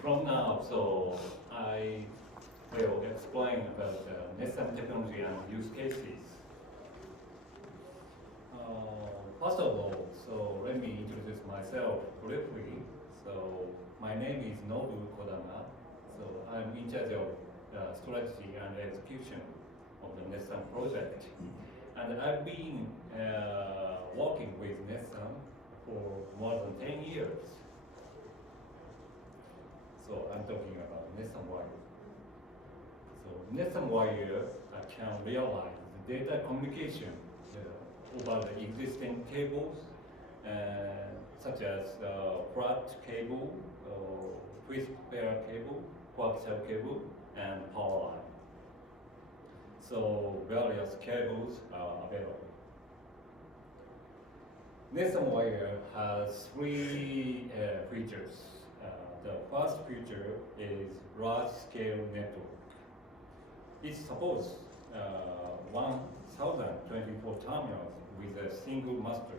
from now, so I will explain about Nessum technology and use cases. First of all, so let me introduce myself briefly. So my name is Nobu Kodama. So I'm in charge of strategy and execution of the Nessum project. And I've been working with Nessum for more than 10 years. So I'm talking about Nessum-Wire. So Nessum-Wire can realize the data communication over the existing cables, such as flat cable, twist pair cable, coaxial cable, and power line. So various cables are available. Nessum-Wire has three features. The first feature is large-scale network. It supports 1,024 terminals with a single master.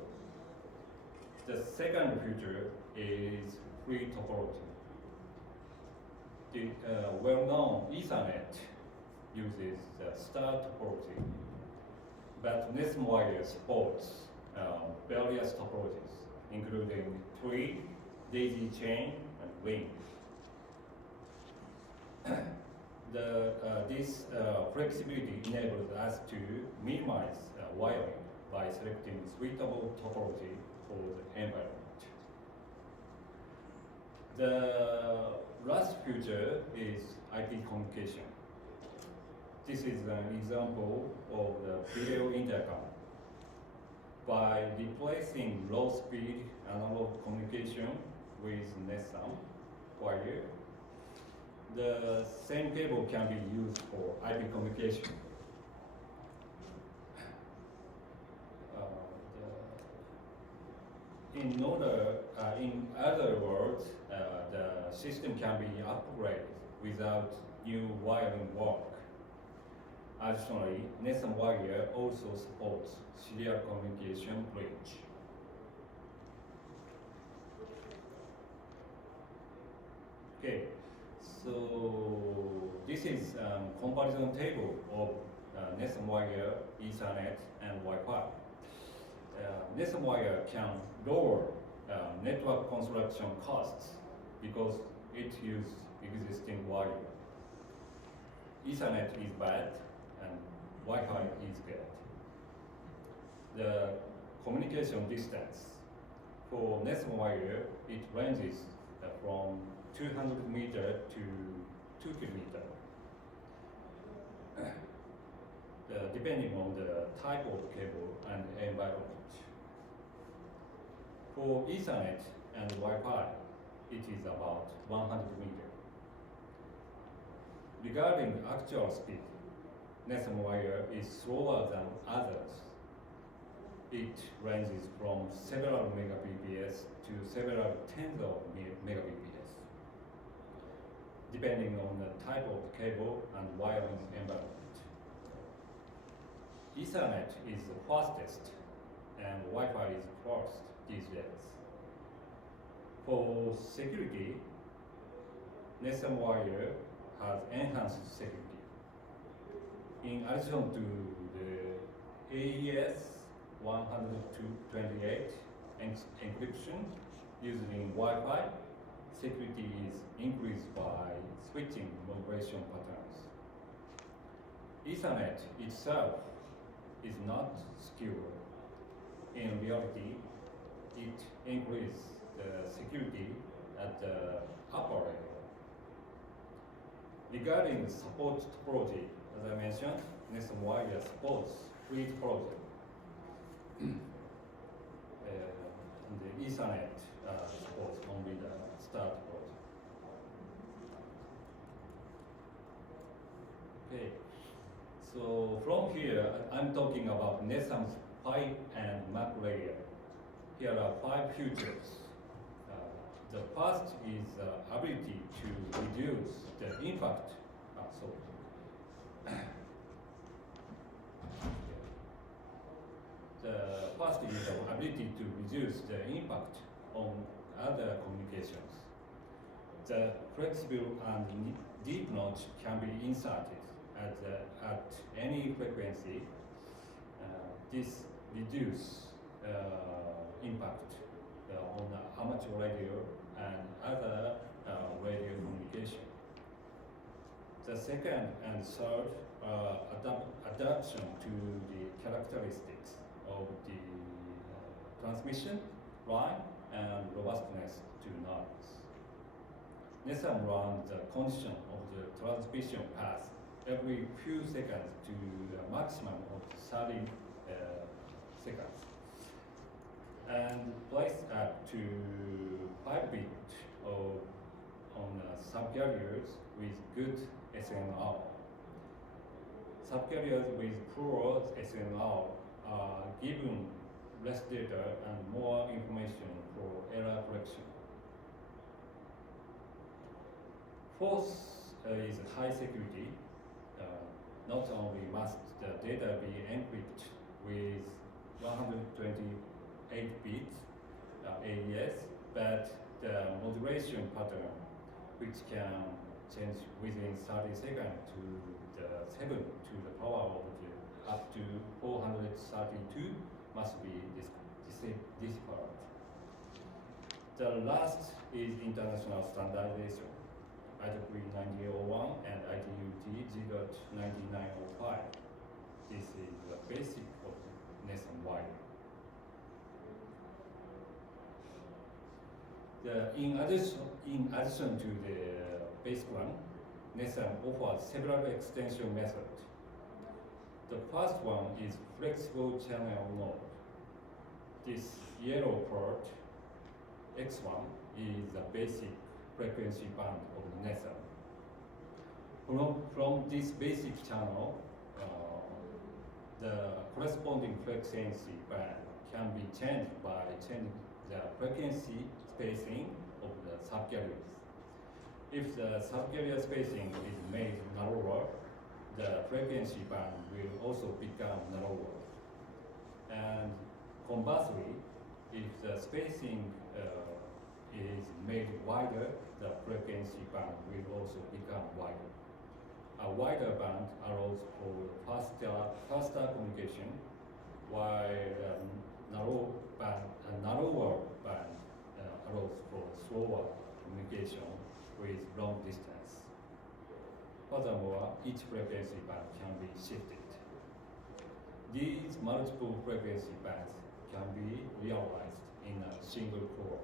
The second feature is free topology. The well-known Ethernet uses the star topology, but Nessum-Wire supports various topologies, including tree, daisy chain, and ring. This flexibility enables us to minimize wiring by selecting suitable topology for the environment. The last feature is IP communication. This is an example of the video intercom. By replacing low-speed analog communication with Nessum-Wire, the same cable can be used for IP communication. In other words, the system can be upgraded without new wiring work. Additionally, Nessum-Wire also supports serial communication bridge. Okay, so this is a comparison table of Nessum-Wire, Ethernet, and Wi-Fi. Nessum-Wire can lower network construction costs because it uses existing wire. Ethernet is bad and Wi-Fi is good. The communication distance for Nessum-Wire, it ranges from 200 meters to 2 kilometers. Depending on the type of cable and environment. For Ethernet and Wi-Fi, it is about 100 meters. Regarding actual speed, Nessum-Wire is slower than others. It ranges from several megabps to several tens of megabps, depending on the type of cable and wiring environment. Ethernet is the fastest and Wi-Fi is first these days. For security, Nessum-Wire has enhanced security. In addition to the AES 128 encryption using Wi-Fi, security is increased by switching migration patterns. Ethernet itself is not secure. In reality, it increases the security at the upper level. Regarding support topology, as I mentioned, Nessum-Wire supports free topology. And the Ethernet supports only the star topology. Okay. So from here, I'm talking about Nessum's pipe and MAC layer. Here are 5 features. The first is ability to reduce the impact. The first is the ability to reduce the impact on other communications. the flexible and deep notch can be inserted at any frequency. This reduces impact on amateur radio and other radio communication. The second and third adaptation to the characteristics of the transmission line and robustness to noise. Nessum runs the condition of the transmission path every few seconds to a maximum of 30 seconds, and place up to 5 bit on subcarriers with good SNR. Subcarriers with poor SNR are given less data and more information for error correction. Fourth is high security. Not only must the data be encrypted with 128 bits AES, but the modulation pattern, which can change within 30 seconds to the 7 to the power of the up to 432, must be deciphered. The last is international standardization. IEEE 9001 and ITU-T 0.9905. This is the basic of Nessum-Wire. In addition to the basic one, Nessum offers several extension methods. The first one is flexible channel node. This yellow part, X1, is the basic frequency band of the Nessum. From this basic channel, the corresponding frequency band can be changed by changing the frequency spacing of the subcarriers. If the subcarrier spacing is made narrower, the frequency band will also become narrower. And conversely, if the spacing is made wider, the frequency band will also become wider. A wider band allows for faster communication, while a narrower band allows for slower communication with long distance. Furthermore, each frequency band can be shifted. These multiple frequency bands can be realized in a single core.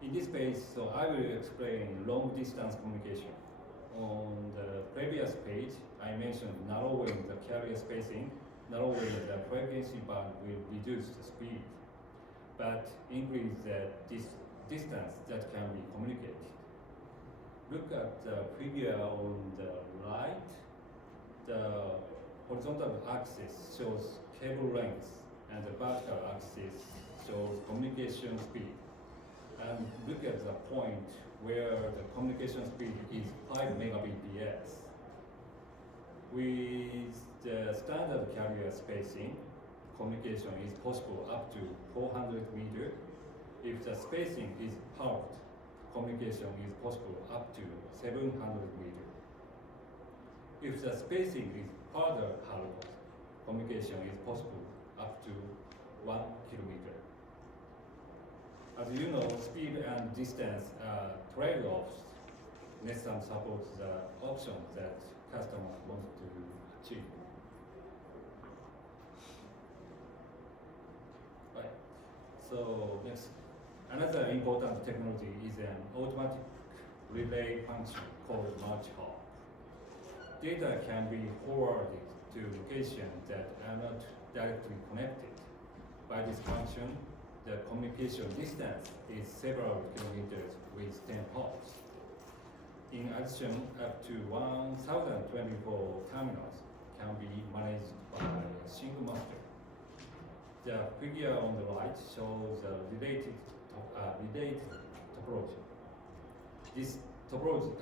In this page, so I will explain long distance communication. On the previous page, I mentioned narrowing the carrier spacing. Narrowing the frequency band will reduce the speed, but increase the distance that can be communicated. Look at the figure on the right. The horizontal axis shows cable length, and the vertical axis shows communication speed. And look at the point where the communication speed is 5 megabit/s. With the standard carrier spacing, communication is possible up to 400 meters. If the spacing is halved, communication is possible up to 700 meters. If the spacing is further halved, communication is possible up to 1 kilometer. As you know, speed and distance are trade-offs. Nessum supports the options that customers want to achieve. Right. So next, another important technology is an automatic relay function called merge hop. Data can be forwarded to locations that are not directly connected. By this function, the communication distance is several kilometers with 10 hops. In addition, up to 1,024 terminals can be managed by a single master. The figure on the right shows a related topology. This topology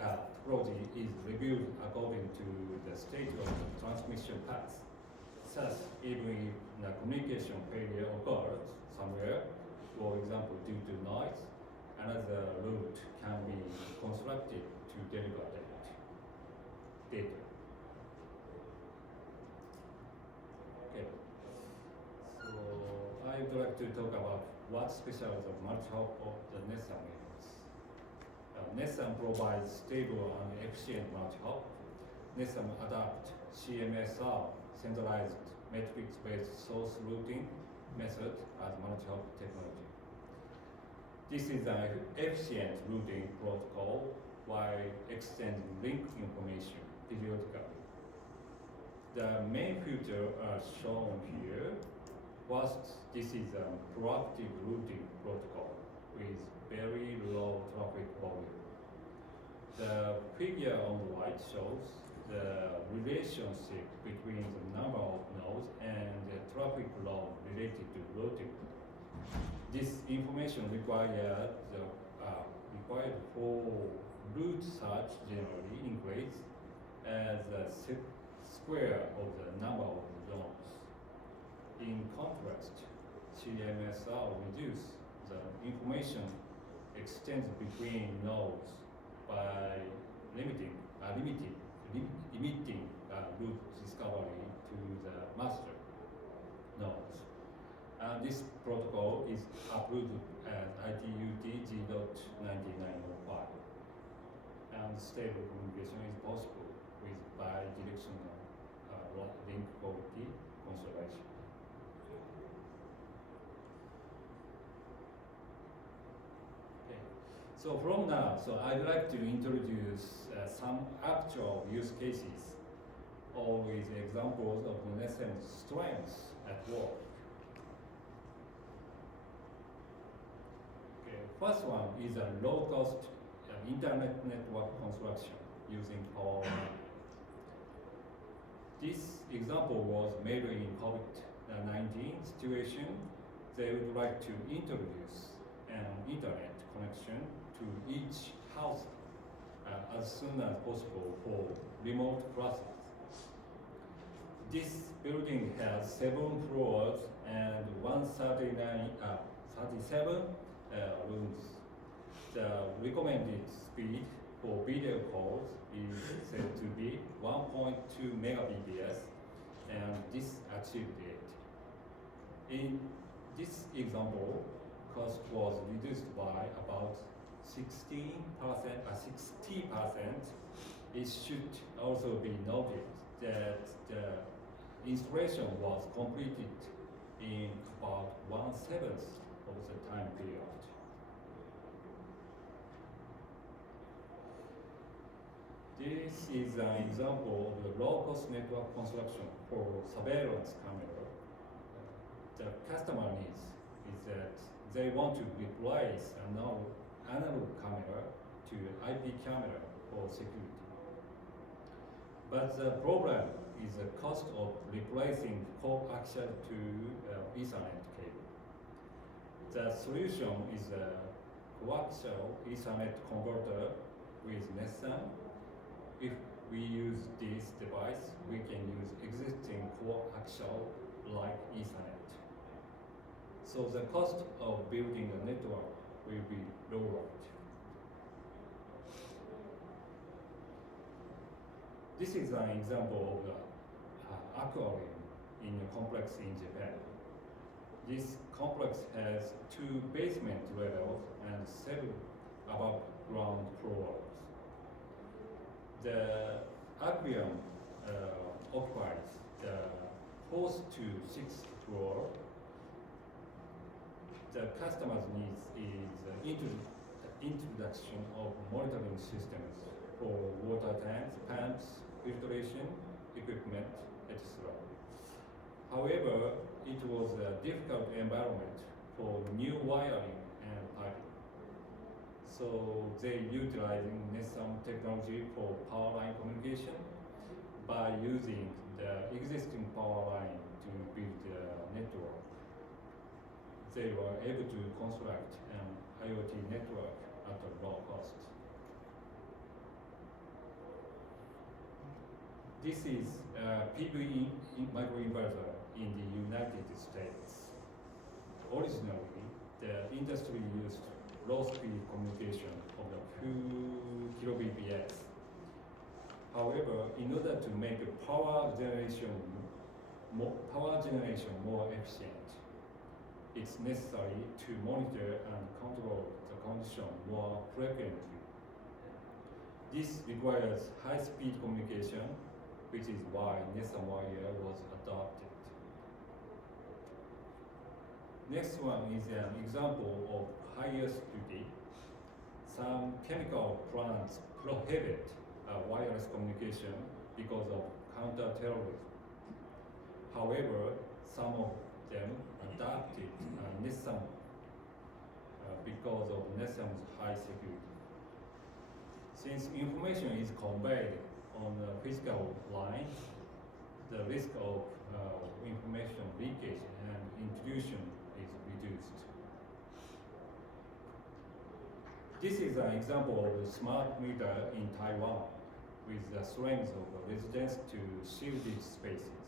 is reviewed according to the state of the transmission path. Thus, even if the communication failure occurs somewhere, noise, another route can be constructed to deliver that data. Okay, so I would like to talk about what's special the multi-hop of the Nessum Alliance. Nessum provides stable and efficient multi-hop. Nessum adapt CMSR, centralized matrix-based source routing method as multi-hop technology. This is an efficient routing protocol while exchanging link information periodically. The main features are shown here. First, this is a proactive routing protocol with very low traffic volume. The figure on the right shows the relationship between the number of nodes and the traffic load related to routing. This information required for route search generally increase as the square of the number of nodes. In contrast, CMSR reduces the information exchange between nodes by limiting route discovery to the master nodes. And this protocol is approved as IEEE G.9905. And stable communication is possible with bidirectional link quality conservation. Okay. So from now, I'd like to introduce some actual use cases, all with examples of the Nessum's strengths at work. Okay. First one is a low-cost internet network construction using power. This example was made in COVID-19 situation. They would like to introduce an internet connection to each house as soon as possible for remote classes. This building has 7 floors and 37 rooms. The recommended speed for video calls is said to be 1.2 megabps, and this achieved it. In this example, cost was reduced by about 60%. It should also be noted that the installation was completed in about 1/7 of the time period. This is an example of the low-cost network construction for surveillance camera. The customer needs is that they want to replace an analog camera to IP camera for security. But the problem is the cost of replacing coaxial to Ethernet cable. The solution is a coaxial Ethernet converter with Nessum. If we use this device, we can use existing coaxial like Ethernet. So the cost of building a network will be lowered. This is an example of the aquarium in a complex in Japan. This complex has 2 basement levels and 7 above ground floors. The aquarium occupies the 4th to 6th floor. The customer's needs is introduction of monitoring systems for water tanks, pumps, filtration, equipment, etc. However, it was a difficult environment for new wiring and piping. So they utilizing Nessum technology for power line communication by using the existing power line to build the network. They were able to construct an IoT network at a low cost. This is a PV microinverter in the United States. Originally, the industry used low-speed communication of a few kilobps. However, in order to make power generation more efficient, it's necessary to monitor and control the condition more frequently. This requires high-speed communication, which is why Nessum-Wire was adopted. Next one is an example of highest duty. Some chemical plants prohibit wireless communication because of counter-terrorism. However, some of them adopted Nessum because of Nessum's high security. Since information is conveyed on a physical line, the risk of information leakage and intrusion is reduced. This is an example of a smart meter in Taiwan with the strength of residence to shielded spaces.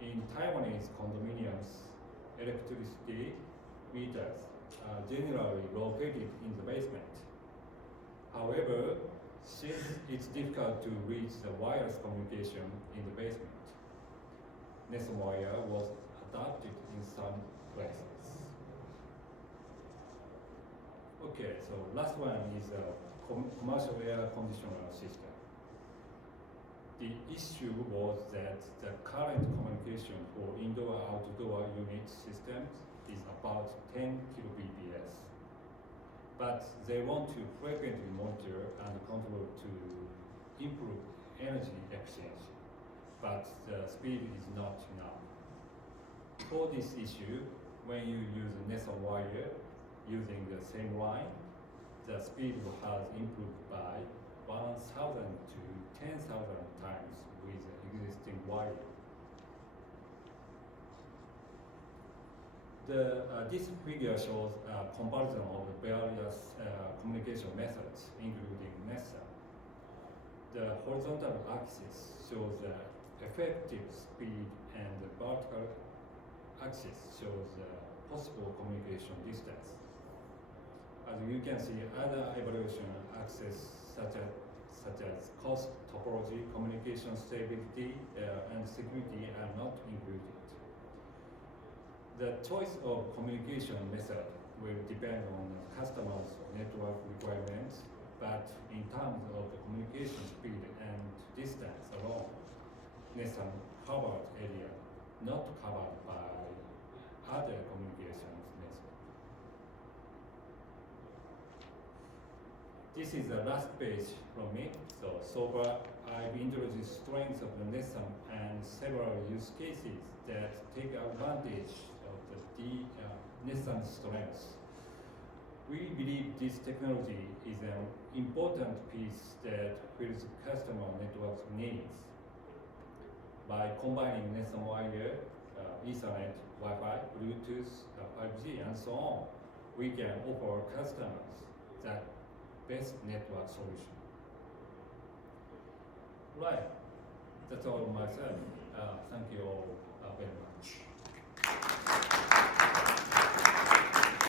In Taiwanese condominiums, electricity meters are generally located in the basement. However, since it's difficult to reach the wireless communication in the basement, Nessum-Wire was adopted in some places. Okay, so last one is a commercial air conditioner system. The issue was that the current communication for indoor-outdoor unit systems is about 10 kilobps. But they want to frequently monitor and control to improve energy efficiency, but the speed is not enough. For this issue, when you use Nessum-Wire using the same line, the speed has improved by 1,000 to 10,000 times with the existing wire. This figure shows a comparison of the various communication methods, including Nessum. The horizontal axis shows the effective speed, and the vertical axis shows the possible communication distance. As you can see, other evaluation axes such as cost, topology, communication stability, and security are not included. The choice of communication method will depend on the customer's network requirements, but in terms of the communication speed and distance alone, Nessum covered area not covered by other communications methods. This is the last page from me. So far, I've introduced strengths of the Nessum and several use cases that take advantage of the Nessum strengths. We believe this technology is an important piece that fills customer network needs. By combining Nessum-Wire, Ethernet, Wi-Fi, Bluetooth, 5G, and so on, we can offer customers that best network solution. Right, that's all myself. Thank you all very much.